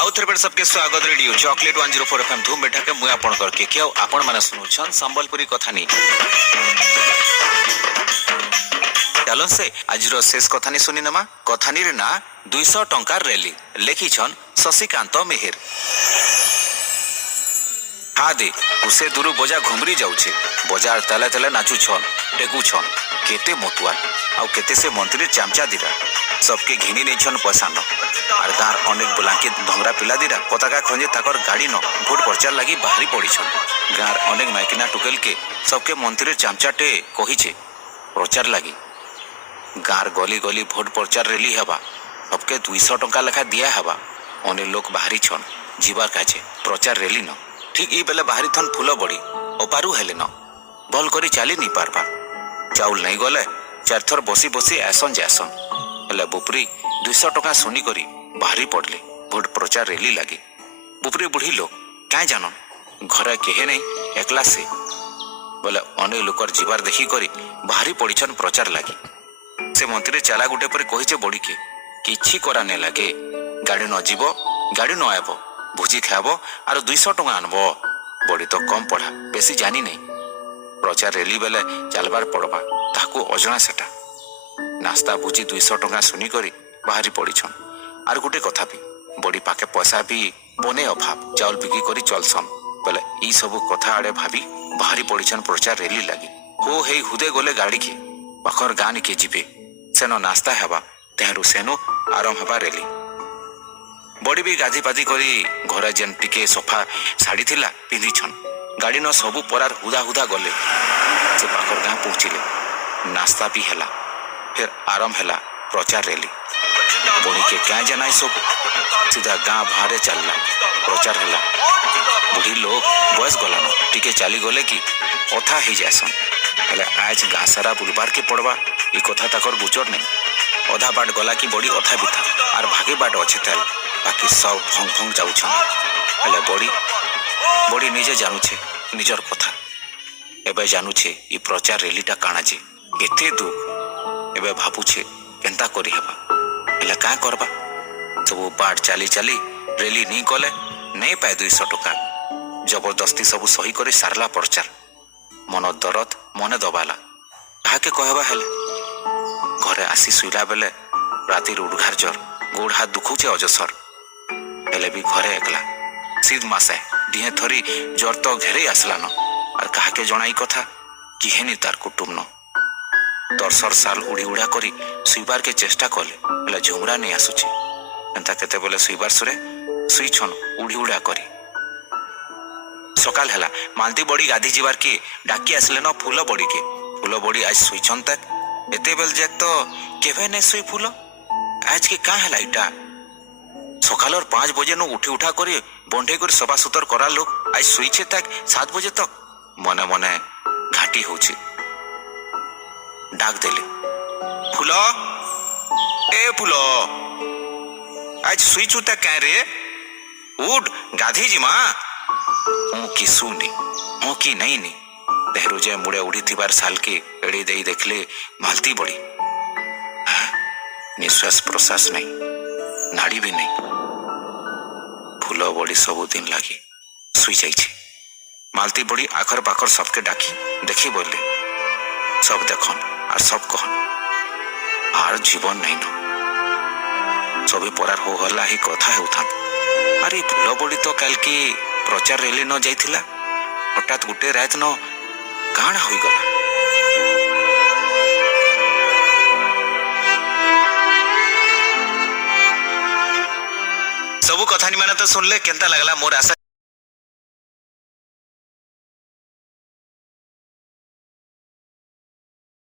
आउ थे सबके स्वागत रेडियो चॉकलेट 104 एफएम धूम बैठा के मुया आपण करके क्या आपण माने सुनुछन संबलपुरी कथानी चलो से आज रो शेष कथानी सुनी नमा कथानी रे ना 200 टंकार रैली लेखिछन शशिकांत मेहर। हाँ दे उसे दूर बोजा घुमरी जाउछे बाजार तले तले नाचू छन टेकू छन केते मोतुआ आउ केते से मंत्री चामचा दिरा सबके घिनी नै छन पैसा न और गाँव अनेक ब्लांकेट धंगरा पिला दिरा पताका खंजे ताकर गाड़ी न भोट प्रचार लगी बाहरी पड़ी छन गाँव अनेक माइकिना टुकेल के सबके मंत्री चामचाटे कहिछे प्रचार लगी गाँव गली गली भोट प्रचार रैली हवा सबके 200 टंका लेखा दिया हवा अनेक लोग बाहरी छन जीवार काछे प्रचार रैली न ठीक ई बेले बाहरी थन फूल बड़ी अपारू हेले न भल करी चली नहीं पारबा चाउल नहीं गले चार थर बसी बसी ऐसन जैसन हेले बुपरी 200 टंका सुनी करी बाहरी पड़ले भोट प्रचार रैली लगी बुपरी बुढ़ी लोग क्या जानन घर केहे नहीं एकला से बोले अनेक लोकर जीवार देखी करी बाहरी पड़ीछन प्रचार लगी से मंत्री चला गुटे पर कहिचे बड़ी के किछि करा ने लगे गाड़ी न जीव गाड़ी न आबो भुजी खाबो आर 200 टंका आनबो बड़ी तो कम पढ़ा बेसी जानी नहीं प्रचार रैली बेले चलबार पड़बा ताकू अजणा सेटा नास्ता भुजी 200 टंका सुनी करी बाहरी पड़ीछन आर गुटे कथा भी बड़ी पाके पैसा भी बने अभाव चाउल बिक्री करी चलसन बोले ई सब कथा आड़े भाभी बाहरी पड़ीछन प्रचार रैली लगी हो हे हुदे गले गाड़ी के पाखर गाँ निके जीवे सेनो नास्ता हेबा तेहरू सेनो आरंभ हेबा रैली बड़ी भी गाधी पाधी करी घर जेन टिके सफा साड़ी थिला पिंधी छन गाड़ी न सबू परार हुदा हुदा गले से पाखर गाँ पहुँचिले नास्ता भी हेला फिर आरंभ हेला प्रचार रैली बड़ी के क्या जनाई सब सीधा गाँ बाहर चलला प्रचार हेला बुढ़ी लोग बयस गलान टिके चली गले कि अथा ही जासन हेले आज गाँ सारा बुलबार के पड़वा ई कथा ताकर गुचर नहीं अधा बाट गला कि बड़ी अथा बिथा आर भागे बाट अच्छे तेल बाकी सब भंग भंग जाऊछन हेले बड़ी बड़ी निजे जानूछे निजर कथा एबे जानूछे ई प्रचार रैलीटा काना जे एते दुख एबे भाबुछे केंता करी हेबा हेले का करबा सब बाट चली चली रैली नहीं गले नहीं पाए 200 टका जबरदस्ती सब सही करे सारला प्रचार मन दरद मने दबाला कहा के कहबा हेले घरे आसी सुइला बेले राति उड़घार जर गोड़ हाथ दुखुचे अजसर हेले भी घरे एकला सीध मासे दिहे थरी जर तो घेरे आसलान और कहा के जनाई कथा किहेनी तार कुटुम न दर्शर साल उड़ी उड़ा करी सुइबार के चेष्टा कले हेले झुमरा नहीं आसुचे एंता केते बोले सुइबार सुरे सुई छन उड़ी उड़ा करी सकाल हेला मालती बड़ी गाधी जीवार के डाकी आसले न फूल बड़ी के फूल बड़ी आज सुई छन तक एते बेल जे तो केवे ने सुई फूल आज के का हेला इटा सकाल और 5 बजे नु उठी उठा करी बंढे कर सभा सुतर करा लोग आज सुई छे तक 7 बजे तक मने मने घाटी होची डाक देले फूल ए फूल आज सुई छुता क्या रे उठ गाधी जी माँ हूँ कि सुनी हूँ कि नहीं नी देहरू जे मुड़े उड़ी थिबार साल के एड़ी देई देखले मालती बड़ी निश्वास प्रश्वास नहीं नाड़ी भी नहीं फूल बड़ी सब दिन लगी सुई जाइछे मालती बड़ी आखर पाखर सबके डाकी देखी बोले सब देखन और सब कहन आर जीवन नहीं न सभी परार हो हल्ला ही कथा हेउथान अरे फूल बड़ी तो काल की प्रचार रैली न जाइथिला हठात गुटे रात न काण होई गला सबू कथानी माने तो सुनले केंता लगला मोर आशा